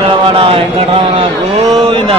నిలవాడ వెంకటరమణ గోవింద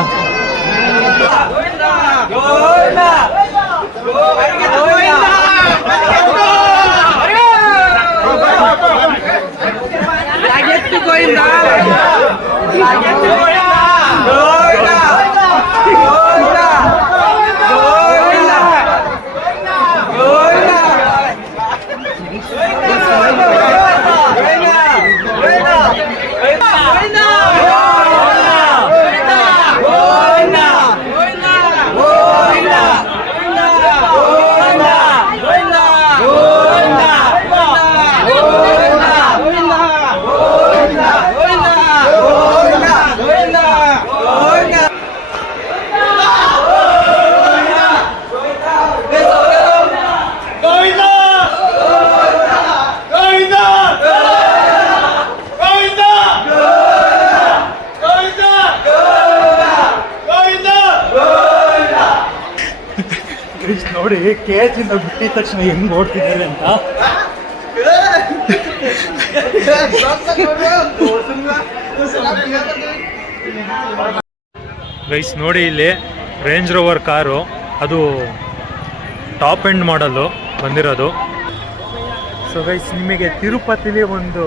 ನೋಡಿ KH ಇಂದ ಬಿಟ್ಟಿದ ತಕ್ಷಣ ಹೆಂಗ್ ಓಡ್ತಿದ್ದಾರೆ ಅಂತ. ಗೈಸ್ ನೋಡಿ ಇಲ್ಲಿ ರೇಂಜ್ ರೋವರ್ ಕಾರು, ಅದು ಟಾಪ್ ಎಂಡ್ ಮಾಡಲು ಬಂದಿರೋದು. ಸೊ ಗೈಸ್ ನಿಮಗೆ ತಿರುಪತಿಲಿ ಒಂದು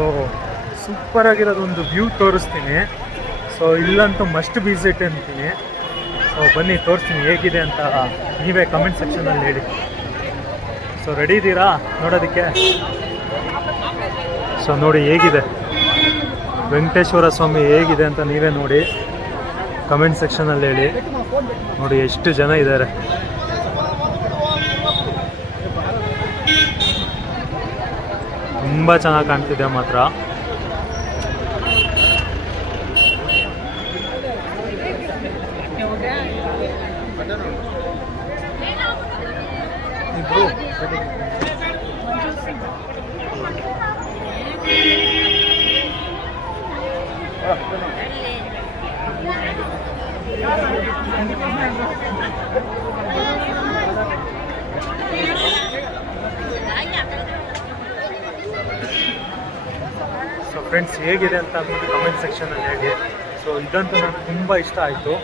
ಸೂಪರ್ ಆಗಿರೋದು ಒಂದು ವ್ಯೂ ತೋರಿಸ್ತೀನಿ. ಸೊ ಇಲ್ಲಂತೂ ಮಸ್ಟ್ ವಿಸಿಟ್ ಅಂತೀನಿ. ಸೊ ಬನ್ನಿ ತೋರಿಸ್ತೀನಿ ಹೇಗಿದೆ ಅಂತ, ನೀವೇ ಕಮೆಂಟ್ ಸೆಕ್ಷನಲ್ಲಿ ಹೇಳಿ. ಸೊ ರೆಡಿ ಇದ್ದೀರಾ ನೋಡೋದಕ್ಕೆ? ಸೊ ನೋಡಿ ಹೇಗಿದೆ ವೆಂಕಟೇಶ್ವರ ಸ್ವಾಮಿ ಹೇಗಿದೆ ಅಂತ ನೀವೇ ನೋಡಿ, ಕಮೆಂಟ್ ಸೆಕ್ಷನಲ್ಲಿ ಹೇಳಿ. ನೋಡಿ ಎಷ್ಟು ಜನ ಇದ್ದಾರೆ. ತುಂಬ ಚೆನ್ನಾಗಿ ಕಾಣ್ತಿದೆ ಮಾತ್ರ. ಸೊ ಫ್ರೆಂಡ್ಸ್ ಹೇಗಿದೆ ಅಂತ ಅಂದ್ಬಿಟ್ಟು ಕಮೆಂಟ್ ಸೆಕ್ಷನಲ್ಲಿ ಹೇಳಿ. ಸೊ ಇದಂತೂ ನನಗೆ ತುಂಬ ಇಷ್ಟ ಆಯಿತು.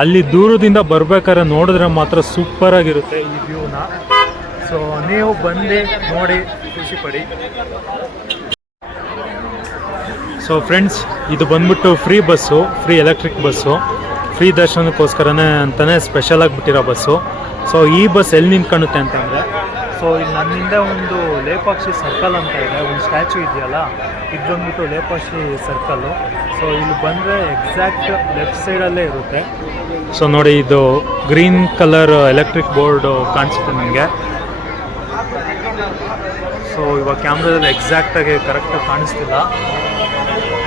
ಅಲ್ಲಿ ದೂರದಿಂದ ಬರ್ಬೇಕಾದ್ರೆ ನೋಡಿದ್ರೆ ಮಾತ್ರ ಸೂಪರ್ ಆಗಿರುತ್ತೆ ಈ ವ್ಯೂನ. ಸೊ ನೀವು ಬಂದು ನೋಡಿ ಖುಷಿ ಪಡಿ. ಸೊ ಫ್ರೆಂಡ್ಸ್ ಇದು ಬಂದ್ಬಿಟ್ಟು free bus, free electric bus, free ದರ್ಶನಕ್ಕೋಸ್ಕರನೇ ಅಂತಲೇ ಸ್ಪೆಷಲ್ ಆಗಿಬಿಟ್ಟಿರೋ ಬಸ್ಸು. ಸೊ ಈ ಬಸ್ ಎಲ್ಲಿ ನಿಂತ್ಕೊಳ್ಳುತ್ತೆ ಅಂತಂದರೆ, ಸೊ ಇಲ್ಲಿ ನನ್ನಿಂದ ಒಂದು ಲೇಪಾಕ್ಷಿ ಸರ್ಕಲ್ ಅಂತ ಇದೆ, ಒಂದು ಸ್ಟ್ಯಾಚು ಇದೆಯಲ್ಲ, ಇದು ಬಂದ್ಬಿಟ್ಟು ಲೇಪಾಕ್ಷಿ ಸರ್ಕಲ್ಲು. ಸೊ ಇಲ್ಲಿ ಬಂದರೆ ಎಕ್ಸಾಕ್ಟ್ ಲೆಫ್ಟ್ ಸೈಡಲ್ಲೇ ಇರುತ್ತೆ. ಸೊ ನೋಡಿ ಇದು ಗ್ರೀನ್ ಕಲರ್ ಎಲೆಕ್ಟ್ರಿಕ್ ಬೋರ್ಡು ಕಾಣಿಸುತ್ತೆ ನನಗೆ. ಸೊ ಇವಾಗ ಕ್ಯಾಮ್ರಾದಲ್ಲಿ ಎಕ್ಸಾಕ್ಟಾಗಿ ಕರೆಕ್ಟಾಗಿ ಕಾಣಿಸ್ತಿಲ್ಲ,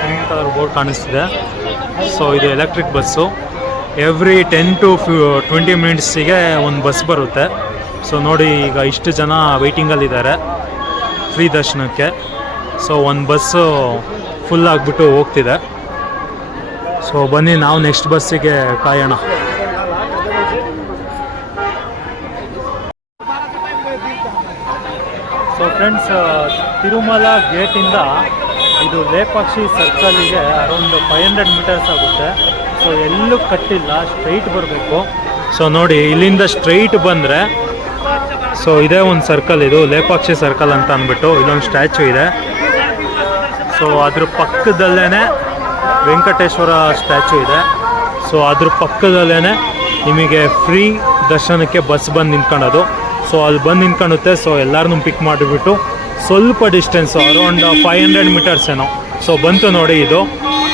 ಗ್ರೀನ್ ಕಲರ್ ಬೋರ್ಡ್ ಕಾಣಿಸ್ತಿದೆ. ಸೊ ಇದು ಎಲೆಕ್ಟ್ರಿಕ್ ಬಸ್ಸು. ಎವ್ರಿ 10 to 20 ಮಿನಿಟ್ಸಿಗೆ ಒಂದು ಬಸ್ ಬರುತ್ತೆ. ಸೊ ನೋಡಿ ಈಗ ಇಷ್ಟು ಜನ ವೆಯ್ಟಿಂಗಲ್ಲಿದ್ದಾರೆ ಫ್ರೀ ದರ್ಶನಕ್ಕೆ. ಸೊ ಒಂದು ಬಸ್ಸು ಫುಲ್ ಆಗಿಬಿಟ್ಟು ಹೋಗ್ತಿದೆ. ಸೊ ಬನ್ನಿ ನಾವು ನೆಕ್ಸ್ಟ್ ಬಸ್ಸಿಗೆ ಕಾಯೋಣ. ಸೊ ಫ್ರೆಂಡ್ಸ್ ತಿರುಮಲ ಗೇಟಿಂದ ಇದು ಲೇಪಾಕ್ಷಿ ಸರ್ಕಲ್ಲಿಗೆ ಅರೌಂಡ್ 500 ಮೀಟರ್ಸ್ ಆಗುತ್ತೆ. ಸೊ ಎಲ್ಲೂ ಕಟ್ಟಿಲ್ಲ, ಸ್ಟ್ರೈಟ್ ಬರಬೇಕು. ಸೊ ನೋಡಿ ಇಲ್ಲಿಂದ ಸ್ಟ್ರೈಟ್ ಬಂದರೆ ಸೊ ಇದೇ ಒಂದು ಸರ್ಕಲ್, ಇದು ಲೇಪಾಕ್ಷಿ ಸರ್ಕಲ್ ಅಂತ ಅಂದ್ಬಿಟ್ಟು ಇಲ್ಲೊಂದು ಸ್ಟ್ಯಾಚು ಇದೆ. ಸೊ ಅದ್ರ ಪಕ್ಕದಲ್ಲೇ ವೆಂಕಟೇಶ್ವರ ಸ್ಟ್ಯಾಚು ಇದೆ. ಸೊ ಅದ್ರ ಪಕ್ಕದಲ್ಲೇ ನಿಮಗೆ ಫ್ರೀ ದರ್ಶನಕ್ಕೆ ಬಸ್ ಬಂದು ನಿಂತ್ಕೊಳ್ಳೋದು. ಸೊ ಅಲ್ಲಿ ಬಂದು ನಿಂತ್ಕೊಳ್ಳುತ್ತೆ. ಸೊ ಎಲ್ಲರನ್ನೂ ಪಿಕ್ ಮಾಡಿಬಿಟ್ಟು ಸ್ವಲ್ಪ ಡಿಸ್ಟೆನ್ಸು ಅರೌಂಡ್ 500 ಮೀಟರ್ಸ್ ಏನೋ. ಸೊ ಬಂತು ನೋಡಿ ಇದು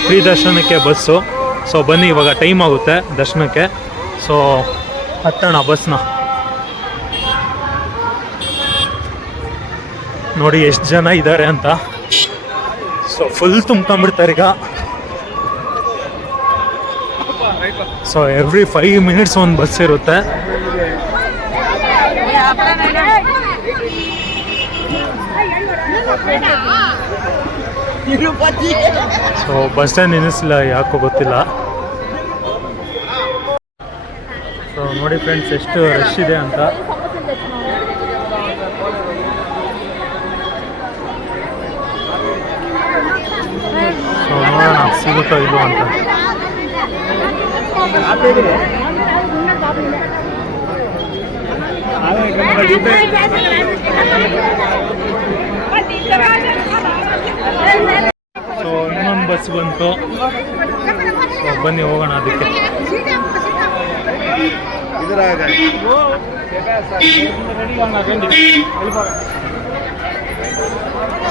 ಫ್ರೀ ದರ್ಶನಕ್ಕೆ ಬಸ್ಸು. ಸೊ ಬನ್ನಿ ಇವಾಗ ಟೈಮ್ ಆಗುತ್ತೆ ದರ್ಶನಕ್ಕೆ. ಸೊ ಹತ್ತೋಣ ಬಸ್ನ. ನೋಡಿ ಎಷ್ಟು ಜನ ಇದ್ದಾರೆ ಅಂತ. ಸೊ ಫುಲ್ ತುಂಬ್ಕೊಂಡ್ಬಿಡ್ತಾರೆ ಈಗ. ಸೊ ಎವ್ರಿ 5 ಮಿನಿಟ್ಸ್ ಒಂದು ಬಸ್ ಇರುತ್ತೆ. ಸೊ ಬಸ್ ಸ್ಟ್ಯಾಂಡ್ ನಿಲ್ಲಿಸಿಲ್ಲ, ಯಾಕೋ ಗೊತ್ತಿಲ್ಲ. ಸೊ ನೋಡಿ ಫ್ರೆಂಡ್ಸ್ ಎಷ್ಟು ರಶ್ ಇದೆ ಅಂತ. ಸೊ ಸೊ ನೋಡೋಣ ಸಿಗುತ್ತೋ ಇದು ಅಂತ. ಸೊ ಇನ್ನೊಂದು ಬಸ್ ಬಂತು, ಸೊ ಬನ್ನಿ ಹೋಗೋಣ ಅದಕ್ಕೆ.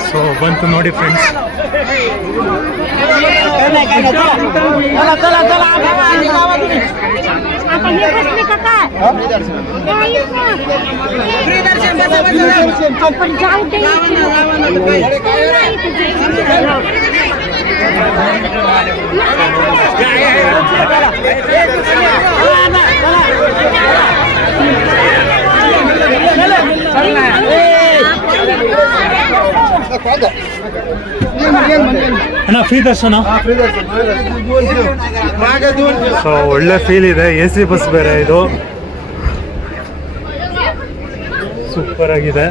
ಸೊ ಬಂತು ನೋಡಿ ಫ್ರೆಂಡ್ಸ್. ಅಣ್ಣ ಫ್ರೀ ದರ್ಶನ. ಸೊ ಒಳ್ಳೆ ಫೀಲ್ ಇದೆ. AC ಬಸ್ ಬೇರೆ ಇದು, ಸೂಪರ್ ಆಗಿದೆ.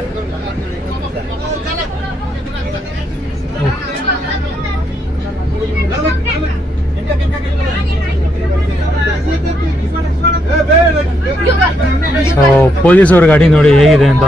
ಸೊ ಪೊಲೀಸವ್ರ ಗಾಡಿ ನೋಡಿ ಹೇಗಿದೆ ಅಂತ.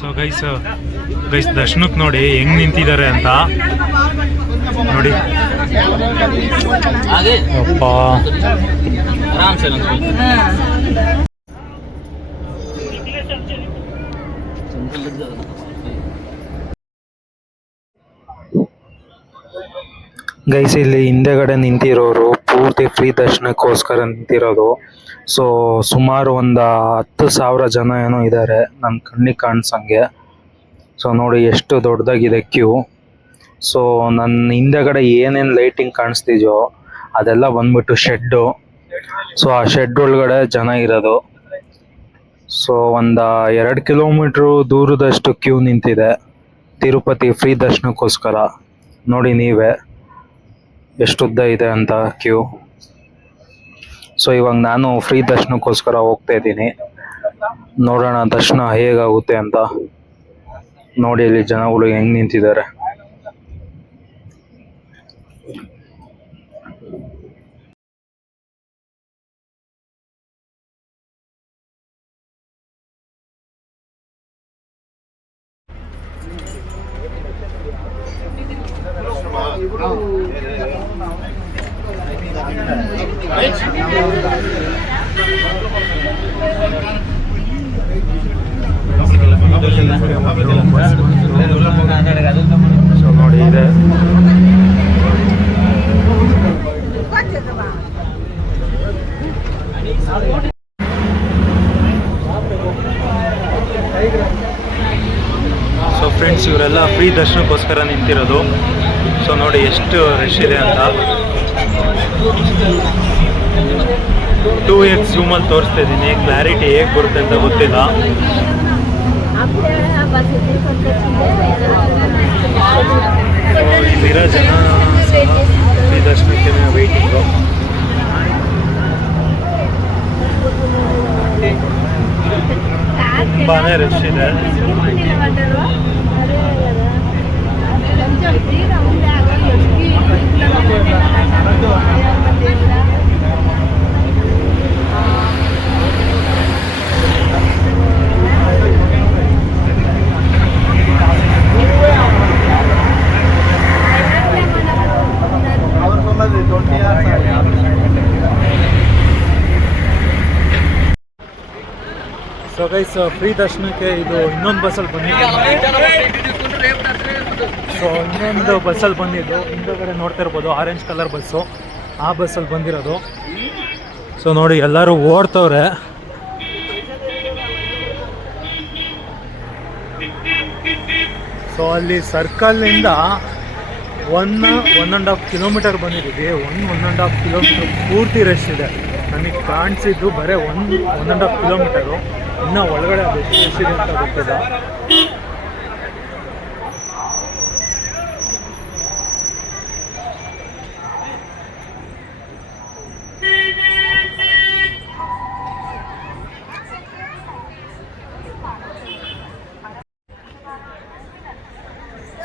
ಸೊ ಗೈಸ್ ದರ್ಶನಕ್ಕೆ ನೋಡಿ ಹೆಂಗ್ ನಿಂತಿದ್ದಾರೆ ಅಂತ ನೋಡಿ. ಅಪ್ಪ ಗೈಸ್ ಇಲ್ಲಿ ಹಿಂದೆಗಡೆ ನಿಂತಿರೋರು ಪೂರ್ತಿ ಫ್ರೀ ದರ್ಶನಕ್ಕೋಸ್ಕರ ನಿಂತಿರೋದು. ಸೊ ಸುಮಾರು ಒಂದು 10,000 ಜನ ಏನೋ ಇದ್ದಾರೆ ನನ್ನ ಕಣ್ಣಿಗೆ ಕಾಣಿಸಂಗೆ. ಸೊ ನೋಡಿ ಎಷ್ಟು ದೊಡ್ಡದಾಗಿದೆ ಕ್ಯೂ. ಸೊ ನನ್ನ ಹಿಂದೆಗಡೆ ಏನೇನು ಲೈಟಿಂಗ್ ಕಾಣಿಸ್ತಿದೆಯೋ ಅದೆಲ್ಲ ಬಂದ್ಬಿಟ್ಟು ಶೆಡ್ಡು. ಸೊ ಆ ಶೆಡ್ ಒಳಗಡೆ ಜನ ಇರೋದು. ಸೊ ಒಂದು 2 ಕಿಲೋಮೀಟ್ರು ದೂರದಷ್ಟು ಕ್ಯೂ ನಿಂತಿದೆ ತಿರುಪತಿ ಫ್ರೀ ದರ್ಶನಕ್ಕೋಸ್ಕರ. ನೋಡಿ ನೀವೇ ಎಷ್ಟು ಉದ್ದ ಇದೆ ಅಂತ ಕ್ಯೂ. ಸೊ ಇವಾಗ ನಾನು ಫ್ರೀ ದರ್ಶನಕ್ಕೋಸ್ಕರ ಹೋಗ್ತಾ ಇದ್ದೀನಿ. ನೋಡೋಣ ದರ್ಶನ ಹೇಗಾಗುತ್ತೆ ಅಂತ. ನೋಡಿ ಇಲ್ಲಿ ಜನಗಳು ಹೆಂಗ್ ನಿಂತಿದ್ದಾರೆ. ಸೊ ನೋಡಿ ಇದೆ ಸೊ ಫ್ರೆಂಡ್ಸ್ ಇವರೆಲ್ಲ ಫ್ರೀ ದರ್ಶನಕ್ಕೋಸ್ಕರ ನಿಂತಿರೋದು. ಸೊ ನೋಡಿ ಎಷ್ಟು ರಶ್ ಇದೆ ಅಂತ. 2x ಝೂಮಲ್ಲಿ ತೋರಿಸ್ತಾ ಇದ್ದೀನಿ. ಕ್ಲಾರಿಟಿ ಹೇಗೆ ಬರುತ್ತೆ ಅಂತ ಗೊತ್ತಿಲ್ಲ. ಇಲ್ಲಿರೋ ಜನ ಫ್ರೀ ದರ್ಶನಕ್ಕೆ ವೆಯ್ಟಿಂಗು. ತುಂಬಾ ರಶ್ ಇದೆ. ಸೊ ಗೈಸ್ ಫ್ರೀ ದರ್ಶನಕ್ಕೆ ಇದು ಇನ್ನೊಂದು ಬಸ್ಸಲ್ಲಿ ಬಂದಿದ್ದು. ಸೊ ಇನ್ನೊಂದು ಬಸ್ಸಲ್ಲಿ ಬಂದಿದ್ದು ಹಿಂದಗಡೆ ನೋಡ್ತಾ ಇರ್ಬೋದು, ಆರೆಂಜ್ ಕಲರ್ ಬಸ್ಸು. ಆ ಬಸ್ಸಲ್ಲಿ ಬಂದಿರೋದು. ಸೊ ನೋಡಿ ಎಲ್ಲರೂ ಓಡ್ತವ್ರೆ. ಸೊ ಅಲ್ಲಿ ಸರ್ಕಲ್ನಿಂದ 1.5 ಕಿಲೋಮೀಟರ್ ಬಂದಿದ್ದೀವಿ. 1.5 ಕಿಲೋಮೀಟರ್ ಪೂರ್ತಿ ರಶ್ ಇದೆ. ನನಗೆ ಕಾಣಿಸಿದ್ದು ಬರೀ 1.5 ಕಿಲೋಮೀಟರು. ಇನ್ನೂ ಒಳಗಡೆ ಅದು ಎಷ್ಟು ಎಷ್ಟಿದೆ ಅಂತ ಗೊತ್ತಿಲ್ಲ.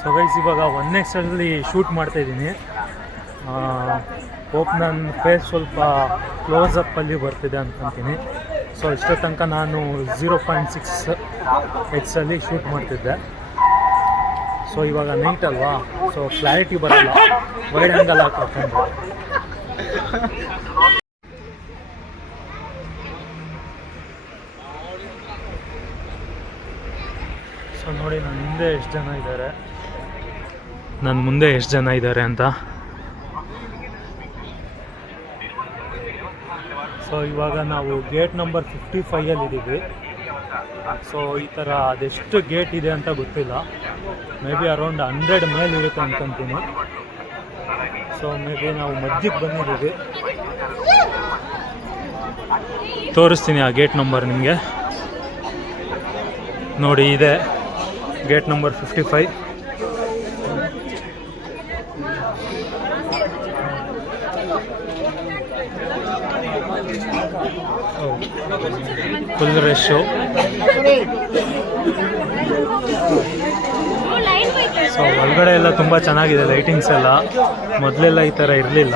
ಸೊ ಗೈಸ್, ಇವಾಗ 1x ಶೂಟ್ ಮಾಡ್ತಾಯಿದ್ದೀನಿ. ಹೋಪ್ ನನ್ನ ಫೇಸ್ ಸ್ವಲ್ಪ ಕ್ಲೋಸಪ್ಪಲ್ಲಿ ಬರ್ತಿದೆ ಅಂದ್ಕೊತೀನಿ. ಸೊ ಇಷ್ಟೋ ತನಕ ನಾನು 0.6x ಶೂಟ್ ಮಾಡ್ತಿದ್ದೆ. ಸೊ ಇವಾಗ ನೈಟ್ ಅಲ್ವಾ, ಸೊ ಕ್ಲಾರಿಟಿ ಬರಲ್ಲ, ವೈಡ್ ಆ್ಯಂಗಲ್ ಹಾಕೊಂಡು. ಸೊ ನೋಡಿ ನನ್ನ ಮುಂದೆ ಎಷ್ಟು ಜನ ಇದ್ದಾರೆ ಅಂತ. ಸೊ ಇವಾಗ ನಾವು ಗೇಟ್ ನಂಬರ್ 55 ಸೊ ಈ ಥರ ಅದೆಷ್ಟು ಗೇಟ್ ಇದೆ ಅಂತ ಗೊತ್ತಿಲ್ಲ. ಮೇ ಬಿ ಅರೌಂಡ್ 100 ಮೇಲೆ ಇರುತ್ತೆ ಅಂದ್ಕೊತೀನಿ. ಸೊ ಮೇ ಬಿ ನಾವು ಮಧ್ಯಕ್ಕೆ ಬಂದಿದ್ದೀವಿ. ತೋರಿಸ್ತೀನಿ ಆ ಗೇಟ್ ನಂಬರ್ ನಿಮಗೆ. ನೋಡಿ, ಇದೆ gate number 55. Full rush. So ಒಳಗಡೆ ಎಲ್ಲ ತುಂಬ ಚೆನ್ನಾಗಿದೆ, ಲೈಟಿಂಗ್ಸ್ ಎಲ್ಲ. ಮೊದಲೆಲ್ಲ ಈ ಥರ ಇರಲಿಲ್ಲ.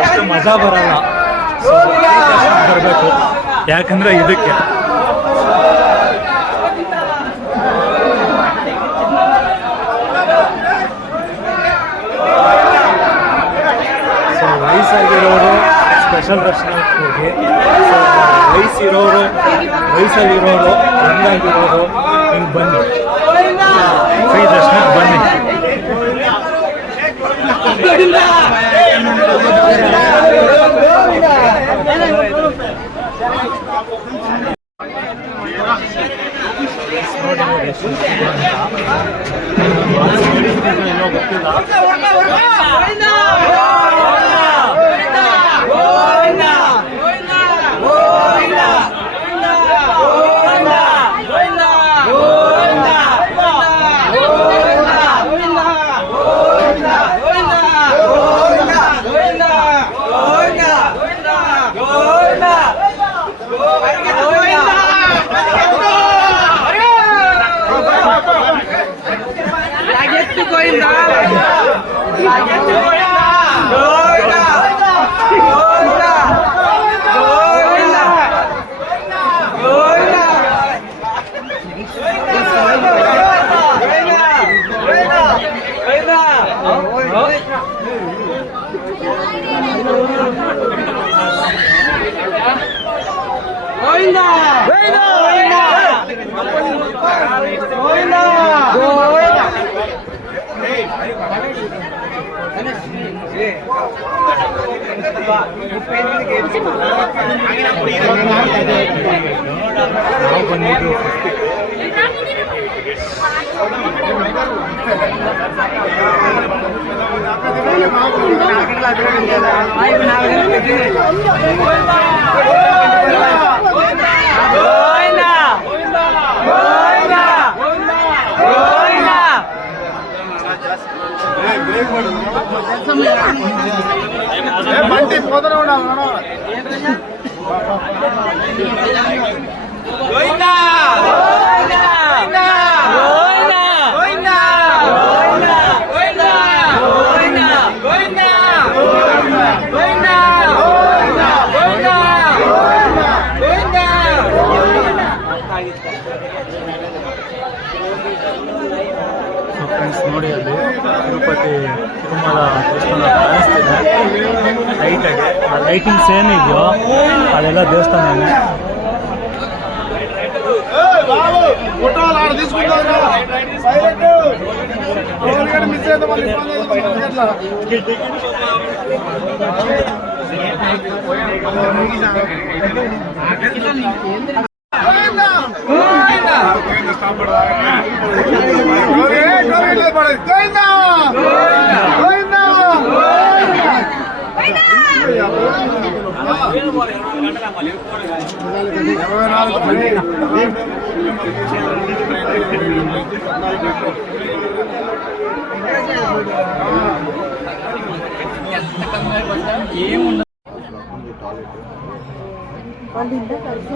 ಅಷ್ಟು ಮಜಾ ಬರಲ್ಲ. ಬರಬೇಕು, ಯಾಕಂದ್ರೆ ಇದಕ್ಕೆ ವಯಸ್ಸಾಗಿರೋರು ಸ್ಪೆಷಲ್ ದರ್ಶನಕ್ಕೆ ಹೋಗಿ ವಯಸ್ಸಲ್ಲಿ ಇರೋರು, ಹೆಂಗಾಗಿರೋರು ಹಿಂಗೆ ಬನ್ನಿ, ಫ್ರೀ ದರ್ಶನಕ್ಕೆ ಬನ್ನಿ. ನೋಡಿ ಅಲ್ಲಿ ತಿರುಪತಿ ತಿರುಮಲ ದೇವಸ್ಥಾನ ಕಾಣಿಸ್ತಿದೆ ಲೈಟಾಗಿ. ಆ ಲೈಟಿಂಗ್ಸ್ ಏನಿದೆಯೋ ಅದೆಲ್ಲ ದೇವಸ್ಥಾನನೇ. ಅಲ್ಲಿಂದ ಕಳಿಸಿ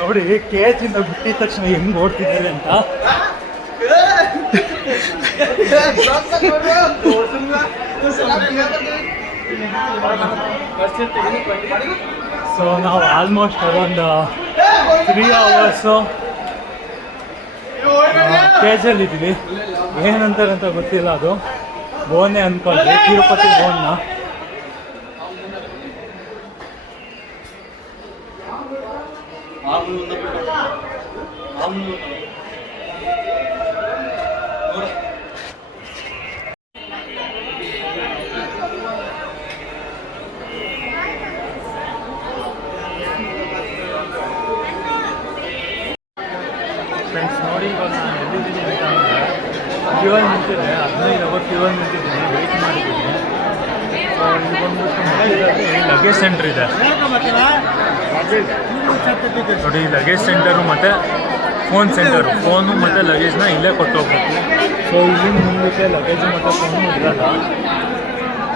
ನೋಡಿ ಕೇಜ್ ಇಂದ ಬಿಟ್ಟಿದ ತಕ್ಷಣ ಹೆಂಗ್ ಓಡ್ತಿದ್ದಾರೆ ಅಂತ. ಸೊ ನಾವು ಆಲ್ಮೋಸ್ಟ್ ಅರೌಂಡ್ 3 hours ಕೇಜಲ್ಲಿ ಇದ್ವಿ. ಏನಂತಾರೆ ಅಂತ ಗೊತ್ತಿಲ್ಲ, ಅದು ಬೋನೆ ಅಂದ್ಕೊಂಡ್ವಿ, ತಿರುಪತಿ ಬೋನ್ನ. ಫ್ರೆಂಡ್ಸ್ ನೋಡಿ ಇವಾಗ ನಾನು ಎಲ್ಲಿದ್ದೀನಿ ಅಂತ ಅಂದರೆ ಕ್ಯೂವಲ್ಲಿ ನಿಂತಿದೆ 15 ಅವರ್ ಕ್ಯೂವಲ್ಲಿ ನಿಂತಿದ್ದೀನಿ, ವೆಯ್ಟ್ ಮಾಡಿದ್ದೀನಿ. ಸೊ ಇಲ್ಲಿ ಬಂದ್ಬಿಟ್ಟು ಲಗೇಜ್ ಸೆಂಟ್ರ್ ಇದೆ ನೋಡಿ, ಲಗೇಜ್ ಸೆಂಟರು ಮತ್ತು ಫೋನ್ ಸೆಂಟರು, ಫೋನು ಮತ್ತು ಲಗೇಜ್ನ ಇಲ್ಲೇ ಕೊಟ್ಟು ಹೋಗ್ಬೇಕು. ಸೊ ಇಲ್ಲಿ ಮುಂದಕ್ಕೆ ಲಗೇಜು ಮತ್ತು ಫೋನು ಇರಲ್ಲ.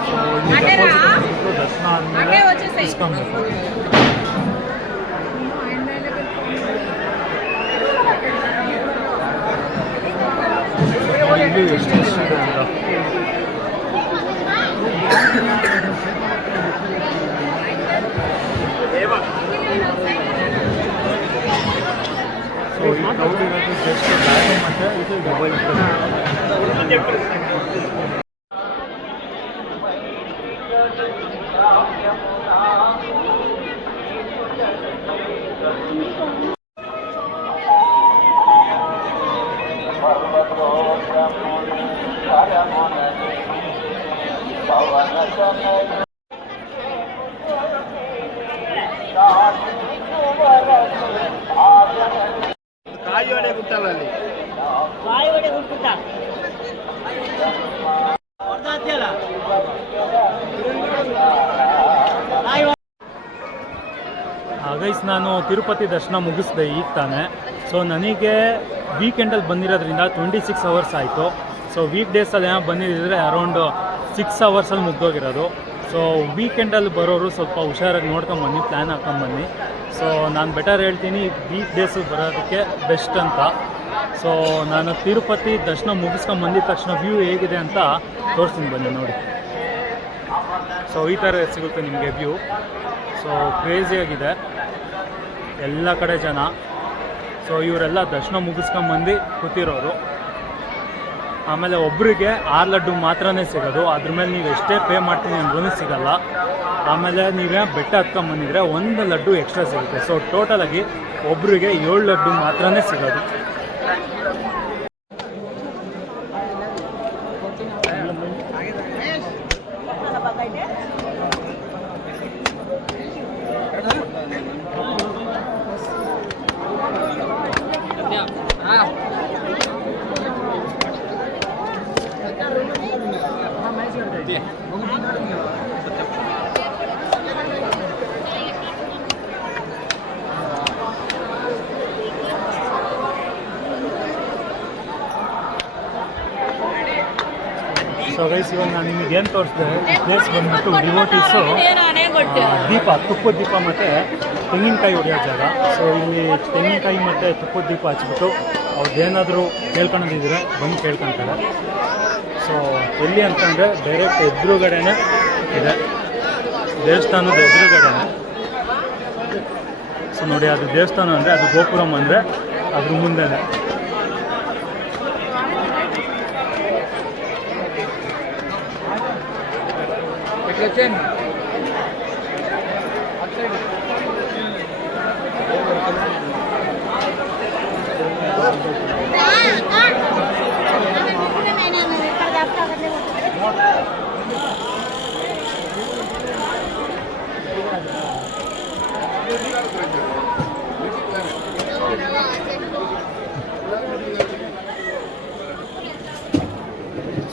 ಸೊ ಇಲ್ಲಿ ಡೆಪಾಸಿಟ್ ಮಾಡಿಬಿಟ್ಟು ದರ್ಶನ ಆದಮೇಲೆ ಇಸ್ಕೊಬೇಕು. ಇಲ್ಲಿ ಎಷ್ಟು ಇದೆ ಅಂತ ಸೊ ಈ ಕ್ರೌಡ್ ಇರೋದು ಜಸ್ಟ್ ಬ್ಯಾಗ್ ಮತ್ತು ಇದು ಮೊಬೈಲ್ ಗೈಸ್, ನಾನು ತಿರುಪತಿ ದರ್ಶನ ಮುಗಿಸಿದೆ ಈಗ ತಾನೆ. ಸೊ ನನಗೆ ವೀಕೆಂಡಲ್ಲಿ ಬಂದಿರೋದ್ರಿಂದ 26 ಅವರ್ಸ್ ಆಯಿತು. ಸೊ ವೀಕ್ ಡೇಸಲ್ಲಿ ಏನೋ ಬಂದಿದ್ದರೆ ಅರೌಂಡ್ 6 ಅವರ್ಸಲ್ಲಿ ಮುಗ್ದೋಗಿರೋದು. ಸೊ ವೀಕೆಂಡಲ್ಲಿ ಬರೋರು ಸ್ವಲ್ಪ ಹುಷಾರಾಗಿ ನೋಡ್ಕೊಂಬನ್ನಿ, ಪ್ಲ್ಯಾನ್ ಹಾಕ್ಕೊಂಬನ್ನಿ. ಸೊ ನಾನು ಬೆಟರ್ ಹೇಳ್ತೀನಿ ವೀಕ್ ಡೇಸಿಗೆ ಬರೋದಕ್ಕೆ ಬೆಸ್ಟ್ ಅಂತ. ಸೊ ನಾನು ತಿರುಪತಿ ದರ್ಶನ ಮುಗಿಸ್ಕೊಂಡು ಬಂದಿದ ತಕ್ಷಣ ವ್ಯೂ ಹೇಗಿದೆ ಅಂತ ತೋರಿಸ್ತೀನಿ, ಬನ್ನಿ ನೋಡಿ. ಸೊ ಈ ಥರ ಸಿಗುತ್ತೆ ನಿಮಗೆ ವ್ಯೂ. ಸೊ ಕ್ರೇಜಿಯಾಗಿದೆ, ಎಲ್ಲ ಕಡೆ ಜನ. ಸೊ ಇವರೆಲ್ಲ ದರ್ಶನ ಮುಗಿಸ್ಕೊಂಬಂದು ಕೂತಿರೋರು. ಆಮೇಲೆ ಒಬ್ಬರಿಗೆ 6 ಲಡ್ಡು ಮಾತ್ರನೇ ಸಿಗೋದು, ಅದ್ರ ಮೇಲೆ ನೀವು ಎಷ್ಟೇ ಪೇ ಮಾಡ್ತೀನಿ ಅಂದ್ರೂ ಸಿಗಲ್ಲ. ಆಮೇಲೆ ನೀವೇ ಬೆಟ್ಟ ಹತ್ಕೊಂಬಂದಿದ್ರೆ 1 ಲಡ್ಡು ಎಕ್ಸ್ಟ್ರಾ ಸಿಗುತ್ತೆ. ಸೊ ಟೋಟಲಾಗಿ ಒಬ್ಬರಿಗೆ 7 ಲಡ್ಡು ಮಾತ್ರನೇ ಸಿಗೋದು. ಸೊ ಗೈಸ್, ಇವಾಗ ನಾನು ನಿಮಗೆ ಏನು ತೋರಿಸಿದೆ, ಈ ಪ್ಲೇಸ್ ಬಂದ್ಬಿಟ್ಟು ಡಿವೋಟೀಸು ದೀಪ, ತುಪ್ಪದ ದೀಪ ಮತ್ತು ತೆಂಗಿನಕಾಯಿ ಹೊಡೆಯೋ ಜಾಗ. ಸೊ ಇಲ್ಲಿ ತೆಂಗಿನಕಾಯಿ ಮತ್ತು ತುಪ್ಪದ ದೀಪ ಹಚ್ಬಿಟ್ಟು ಅವ್ರದ್ದೇನಾದರೂ ಕೇಳ್ಕೊಂಡಿದ್ರೆ ಬಂದು ಕೇಳ್ಕೊತಾರೆ. ಸೊ ಎಲ್ಲಿ ಅಂತಂದರೆ ಡೈರೆಕ್ಟ್ ಎದುರುಗಡೆನೇ ಇದೆ, ದೇವಸ್ಥಾನದ ಎದುರುಗಡೆನೇ. ಸೊ ನೋಡಿ, ಅದು ದೇವಸ್ಥಾನ ಅಂದರೆ ಅದು ಗೋಪುರಂ ಅಂದರೆ ಅದ್ರ ಮುಂದೆನೇ.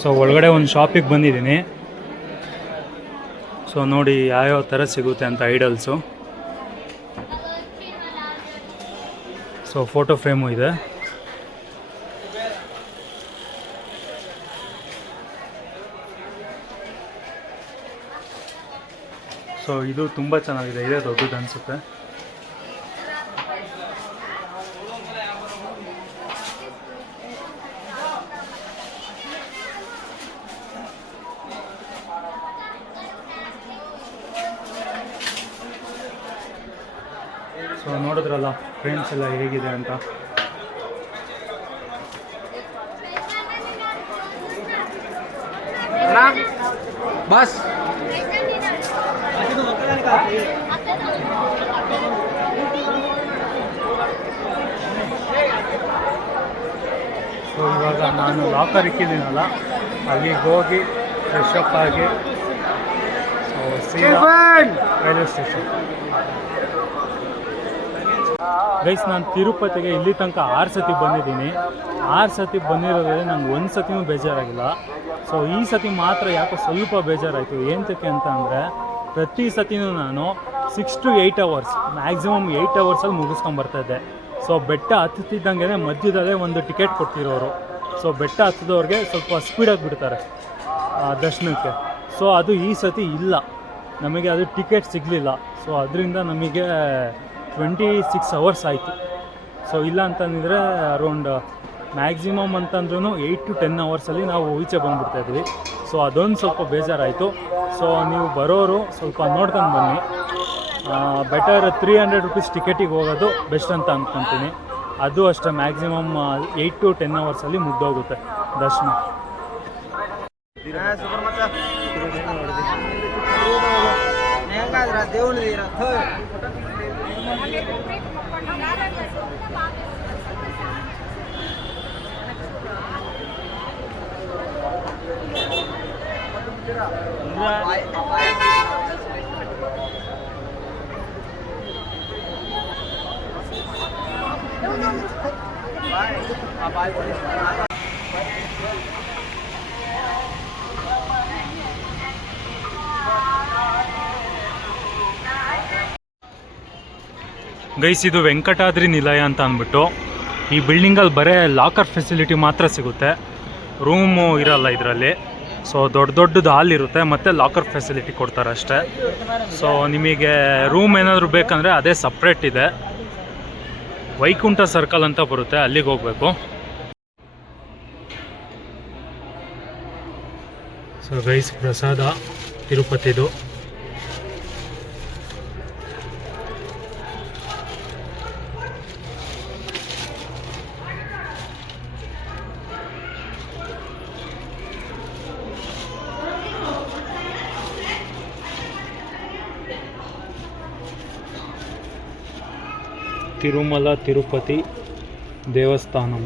ಸೊ ಒಳಗಡೆ ಒಂದು ಶಾಪಿಗೆ ಬಂದಿದ್ದೀನಿ. ಸೊ ನೋಡಿ ಯಾವ್ಯಾವ ಥರ ಸಿಗುತ್ತೆ ಅಂತ ಐಡಲ್ಸು. ಸೊ ಫೋಟೋ ಫ್ರೇಮು ಇದೆ. ಸೊ ಇದು ತುಂಬ ಚೆನ್ನಾಗಿದೆ, ಇದೆ ದೊಡ್ಡದು ಅನಿಸುತ್ತೆ. ಸೊ ನೋಡಿದ್ರಲ್ಲ ಫ್ರೆಂಡ್ಸ್ ಎಲ್ಲ ಹೇಗಿದೆ ಅಂತ. ಬಸ್ ಸೊ ಇವಾಗ ನಾನು ಲಾಕರ್ ಇಕ್ಕಿದ್ದೀನಲ್ಲ, ಅಲ್ಲಿಗೆ ಹೋಗಿ ಫ್ರೆಶ್ ಅಪ್ ಆಗಿ ಸೊ ಸೀದಾ ರೈಲ್ವೆ ಸ್ಟೇಷನ್. ಗೈಸ್ ನಾನು ತಿರುಪತಿಗೆ ಇಲ್ಲಿ ತನಕ 6 ಸತಿ ಬಂದಿದ್ದೀನಿ. 6 ಸತಿ ಬಂದಿರೋದ್ರಲ್ಲಿ ನಂಗೆ 1 ಸತಿನೂ ಬೇಜಾರಾಗಿಲ್ಲ. ಸೊ ಈ ಸತಿ ಮಾತ್ರ ಯಾಕೋ ಸ್ವಲ್ಪ ಬೇಜಾರಾಯಿತು. ಏನಕ್ಕೆ ಅಂತ ಅಂದರೆ ಪ್ರತಿ ಸತಿನೂ ನಾನು 6 to 8 ಅವರ್ಸ್ ಮ್ಯಾಕ್ಸಿಮಮ್ 8 ಅವರ್ಸಲ್ಲಿ ಮುಗಿಸ್ಕೊಂಬರ್ತಾಯಿದ್ದೆ. ಸೊ ಬೆಟ್ಟ ಹತ್ತುತ್ತಿದ್ದಂಗೆ ಮಧ್ಯದಲ್ಲೇ ಒಂದು ಟಿಕೆಟ್ ಕೊಡ್ತಿರೋರು. ಸೊ ಬೆಟ್ಟ ಹತ್ತದವ್ರಿಗೆ ಸ್ವಲ್ಪ ಸ್ಪೀಡಾಗಿ ಬಿಡ್ತಾರೆ ದರ್ಶನಕ್ಕೆ. ಸೊ ಅದು ಈ ಸತಿ ಇಲ್ಲ, ನಮಗೆ ಅದು ಟಿಕೆಟ್ ಸಿಗಲಿಲ್ಲ. ಸೊ ಅದರಿಂದ ನಮಗೆ 26 ಅವರ್ಸ್ ಆಯಿತು. ಸೊ ಇಲ್ಲ ಅಂತಂದರೆ ಅರೌಂಡ್ ಮ್ಯಾಕ್ಸಿಮಮ್ ಅಂತಂದ್ರೂ 8 to 10 ಅವರ್ಸಲ್ಲಿ ನಾವು ಈಚೆ ಬಂದುಬಿಡ್ತಾಯಿದ್ವಿ. ಸೊ ಅದೊಂದು ಸ್ವಲ್ಪ ಬೇಜಾರಾಯಿತು. ಸೊ ನೀವು ಬರೋರು ಸ್ವಲ್ಪ ನೋಡ್ಕೊಂಡು ಬನ್ನಿ. ಬೆಟರ್ 300 ರುಪೀಸ್ ಟಿಕೆಟಿಗೆ ಹೋಗೋದು ಬೆಸ್ಟ್ ಅಂತ ಅಂದ್ಕೊತೀನಿ. ಅದು ಅಷ್ಟೇ ಮ್ಯಾಕ್ಸಿಮಮ್ 8 to 10 ಅವರ್ಸಲ್ಲಿ ಮುಗ್ದೋಗುತ್ತೆ ದರ್ಶನ. ಗೈಸ್ ಇದು ವೆಂಕಟಾದ್ರಿ ನಿಲಯ ಅಂತ ಅಂದ್ಬಿಟ್ಟು ಈ ಬಿಲ್ಡಿಂಗಲ್ಲಿ ಬರೀ ಲಾಕರ್ ಫೆಸಿಲಿಟಿ ಮಾತ್ರ ಸಿಗುತ್ತೆ, ರೂಮು ಇರಲ್ಲ ಇದರಲ್ಲಿ. ಸೊ ದೊಡ್ಡದು ಹಾಲ್ ಇರುತ್ತೆ ಮತ್ತು ಲಾಕರ್ ಫೆಸಿಲಿಟಿ ಕೊಡ್ತಾರೆ ಅಷ್ಟೇ. ಸೊ ನಿಮಗೆ ರೂಮ್ ಏನಾದರೂ ಬೇಕಂದರೆ ಅದೇ ಸಪ್ರೇಟ್ ಇದೆ. ವೈಕುಂಠ ಸರ್ಕಲ್ ಅಂತ ಬರುತ್ತೆ, ಅಲ್ಲಿಗೆ ಹೋಗಬೇಕು. ಸೊ ಗೈಸ್ ಪ್ರಸಾದ ತಿರುಪತಿದು. ತಿರುಮಲ ತಿರುಪತಿ ದೇವಸ್ಥಾನಂ.